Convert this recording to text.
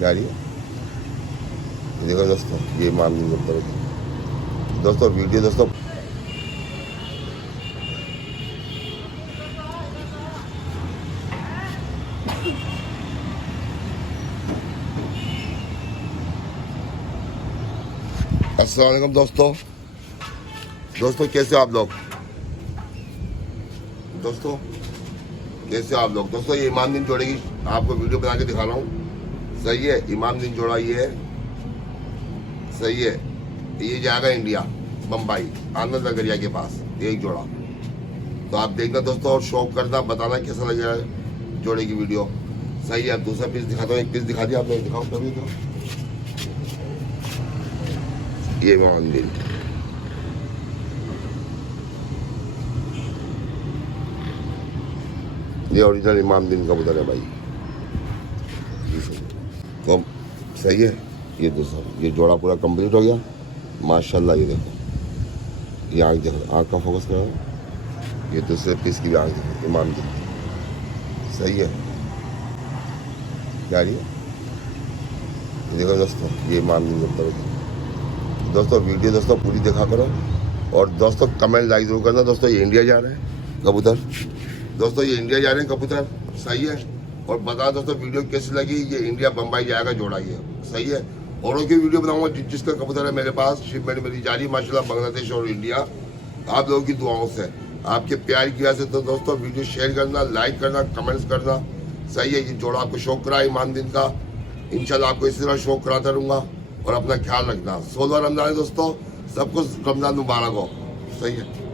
गाड़ी है। देखो दोस्तों, ये मान लीजिए दोस्तों वीडियो दोस्तों अस्सलाम वालेकुम दोस्तों कैसे हो आप लोग दोस्तों कैसे हो आप लोग दोस्तों। ये इमाम दिन जोड़े की आपको वीडियो बना के दिखा रहा हूँ। सही है, इमाम दिन जोड़ा ये है। सही है, ये जाएगा इंडिया बम्बई आनंद नगरिया के पास एक जोड़ा। तो आप देखना दोस्तों और शौक करना, बताना कैसा लगेगा जोड़े की वीडियो। सही है, दूसरा पीस दिखाता हूँ। एक पीस दिखा दिया आपने, दिखाओ कभी तो ये इमाम दिन ये ओरिजिनल इमाम दिन कबूतर है भाई। तो सही है, ये दूसरा ये जोड़ा पूरा कंप्लीट हो गया माशाल्लाह। ये देखो, ये आँख देखो, आँख का फोकस करो। ये दूसरे पीस की भी आँख देखो, इमाम दिन। सही है, गाड़ी है। ये देखो दोस्तों, ये इमाम दिन कबूतर। दोस्तों वीडियो दोस्तों पूरी देखा करो और दोस्तों कमेंट लाइक जरूर करना। दोस्तों ये इंडिया जा रहे हैं कबूतर। दोस्तों ये इंडिया जा रहे हैं कबूतर। सही है, और बता दोस्तों वीडियो कैसी लगी। ये इंडिया बम्बई जाएगा जोड़ा ये। सही है, औरों की वीडियो बनाऊंगा जिसका कबूतर है मेरे पास। शिपमेंट मेरी जारी माशाल्लाह बांग्लादेश और इंडिया। आप लोगों की दुआओं से, आपके प्यार की वजह से। तो दोस्तों वीडियो शेयर करना, लाइक करना, कमेंट्स करना। सही है, ये जोड़ा आपको शौक करा इमाम दिन का। इंशाल्लाह आपको इसी तरह शौक कराता रहूँगा। और अपना ख्याल रखना। 16 रमजान है दोस्तों, सबको रमजान मुबारक हो। सही है।